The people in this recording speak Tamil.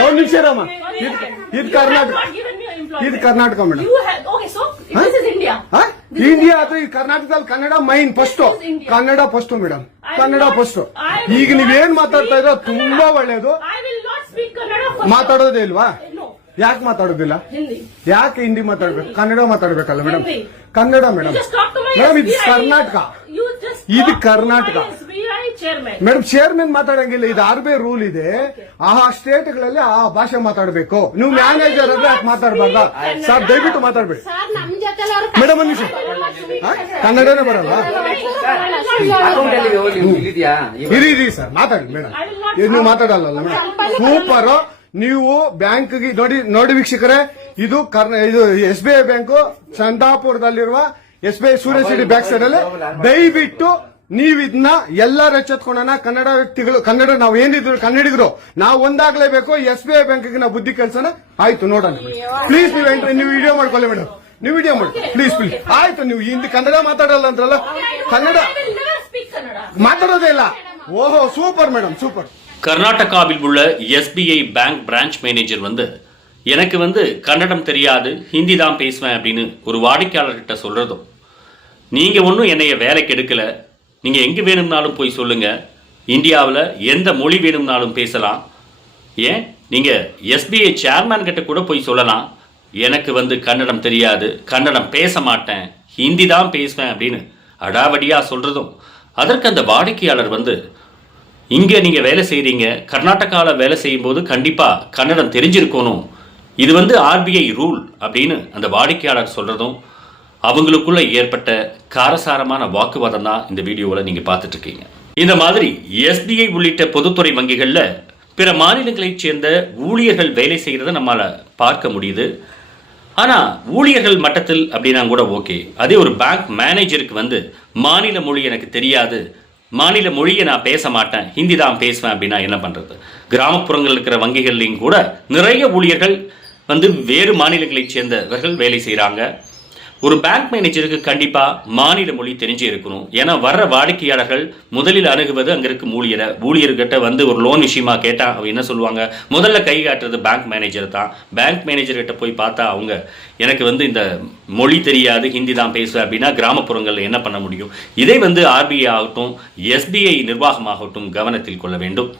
ಒಂದು ನಿಮಿಷ ಇರಮ್ಮ. ಇದು ಕರ್ನಾಟಕ, ಇದು ಕರ್ನಾಟಕ ಮೇಡಮ್. ಇಂಡಿಯಾ ಅಥವಾ ಈ ಕರ್ನಾಟಕದಲ್ಲಿ Kannada main first, Kannada first madam, Kannada first. ಈಗ ನೀವೇನ್ ಮಾತಾಡ್ತಾ ಇರೋ ತುಂಬಾ ಒಳ್ಳೇದು. ಮಾತಾಡೋದೇ ಇಲ್ವಾ? ಯಾಕೆ ಮಾತಾಡೋದಿಲ್ಲ? ಯಾಕೆ ಹಿಂದಿ ಮಾತಾಡ್ಬೇಕು? ಕನ್ನಡ ಮಾತಾಡ್ಬೇಕಲ್ಲ ಮೇಡಮ್? ಕನ್ನಡ ಮೇಡಮ್. ಮೇಡಮ್ ಇದು ಕರ್ನಾಟಕ, ಇದು ಕರ್ನಾಟಕ ಮೇಡಮ್. ಚೇರ್ಮನ್ ಮಾತಾಡಂಗಿಲ್ಲ, ಇದು RBI ರೂಲ್ ಇದೆ. ಆ ಸ್ಟೇಟ್ಗಳಲ್ಲಿ ಆ ಭಾಷೆ ಮಾತಾಡಬೇಕು. ನೀವು ಮ್ಯಾನೇಜರ್ ಆದ್ರೆ ಯಾಕೆ ಮಾತಾಡಬಾರ್ದ ಸರ್? ದಯವಿಟ್ಟು ಮಾತಾಡ್ಬೇಡಿ ಮೇಡಮ್. ಒಂದು ನಿಮಿಷ, ಕನ್ನಡನೇ ಬರಲ್ಲ? ಇರಿ ಸರ್, ಮಾತಾಡಿ ಮೇಡಮ್. ನೀವು ಮಾತಾಡಲ್ಲ ಮೇಡಮ್? ಸೂಪರ್. ನೀವು ಬ್ಯಾಂಕ್ಗೆ ನೋಡಿ ವೀಕ್ಷಕರೇ, ಇದು SBI ಬ್ಯಾಂಕು ಚಂದಾಪುರದಲ್ಲಿರುವ SBI ಸೂರ್ಯ ಸಿಟಿ ಬ್ಯಾಕ್ ಸೈಡ್ ಅಲ್ಲಿ. ದಯವಿಟ್ಟು ನೀವ್ ಇದನ್ನ ಎಲ್ಲಾರು ಎಚ್ಚೆತ್ಕೊಳ್ಳೋಣ. ಕನ್ನಡ ವ್ಯಕ್ತಿಗಳು, ಕನ್ನಡ ನಾವು ಏನಿದ್ರು ಕನ್ನಡಿಗರು ನಾವು ಒಂದಾಗ್ಲೇಬೇಕು. SBI ಬ್ಯಾಂಕ್ಗೆ ನಾವು ಬುದ್ಧಿ ಕಲ್ಸೋಣ. ಆಯ್ತು, ನೋಡೋಣ ಪ್ಲೀಸ್. ನೀವು ವಿಡಿಯೋ ಮಾಡ್ಕೊಳ್ಳಿ ಮೇಡಮ್, ನೀವು ವಿಡಿಯೋ ಮಾಡಿ ಪ್ಲೀಸ್ ಪ್ಲೀಸ್. ಆಯ್ತು, ನೀವು ಹಿಂದಿ ಕನ್ನಡ ಮಾತಾಡಲ್ಲ ಅಂದ್ರಲ್ಲ, ಕನ್ನಡ ಮಾತಾಡೋದೇ ಇಲ್ಲ. ஓஹோ சூப்பர் மேடம், சூப்பர். கர்நாடகாவில் உள்ள SBI பேங்க் பிரான்ச் மேனேஜர் எனக்கு கன்னடம் தெரியாது, ஹிந்தி தான் பேசுவேன் அப்படின்னு ஒரு வாடிக்கையாளர்கிட்ட சொல்றதும், நீங்க ஒன்றும் என்னைய வேலைக்கு எடுக்கல, நீங்க எங்க வேணும்னாலும் போய் சொல்லுங்க, இந்தியாவில் எந்த மொழி வேணும்னாலும் பேசலாம், ஏன் நீங்க SBI சேர்மேன் கிட்ட கூட போய் சொல்லலாம், எனக்கு கன்னடம் தெரியாது, கன்னடம் பேச மாட்டேன், ஹிந்தி தான் பேசுவேன் அப்படின்னு அடாவடியா சொல்றதும், அதற்கு அந்த வாடிக்கையாளர் இங்கே நீங்கள் வேலை செய்கிறீங்க, கர்நாடகாவில் வேலை செய்யும்போது கண்டிப்பாக கன்னடம் தெரிஞ்சிருக்கணும், இது RBI ரூல் அப்படின்னு அந்த வாடிக்கையாளர் சொல்கிறதும் அவங்களுக்குள்ள ஏற்பட்ட காரசாரமான வாக்குவாதம் தான் இந்த வீடியோவில் நீங்கள் பார்த்துட்ருக்கீங்க. இந்த மாதிரி SBI உள்ளிட்ட பொதுத்துறை வங்கிகளில் பிற மாநிலங்களைச் சேர்ந்த ஊழியர்கள் வேலை செய்கிறத நம்மளால் பார்க்க முடியுது. ஆனால் ஊழியர்கள் மட்டத்தில் அப்படின்னா கூட ஓகே. அதே ஒரு பேங்க் மேனேஜருக்கு மாநில மொழி எனக்கு தெரியாது, மாநில மொழியை நான் பேச மாட்டேன், ஹிந்தி தான் பேசுவேன் அப்படின்னா என்ன பண்ணுறது? கிராமப்புறங்கள் இருக்கிற வங்கிகள்லையும் கூட நிறைய ஊழியர்கள் வேறு மாநிலங்களைச் சேர்ந்தவர்கள் வேலை செய்கிறாங்க. ஒரு பேங்க் மேனேஜருக்கு கண்டிப்பாக மாநில மொழி தெரிஞ்சு இருக்கணும். ஏன்னா வர்ற வாடிக்கையாளர்கள் முதலில் அணுகுவது அங்கே இருக்கும் ஊழியர்கிட்ட ஒரு லோன் விஷயமா கேட்டால் அவங்க என்ன சொல்லுவாங்க? முதல்ல கை காட்டுறது பேங்க் மேனேஜர் தான். பேங்க் மேனேஜர்கிட்ட போய் பார்த்தா அவங்க எனக்கு இந்த மொழி தெரியாது, ஹிந்தி தான் பேசுவேன் அப்படின்னா கிராமப்புறங்களில் என்ன பண்ண முடியும்? இதை RBI ஆகட்டும், SBI நிர்வாகமாகட்டும் கவனத்தில் கொள்ள வேண்டும்.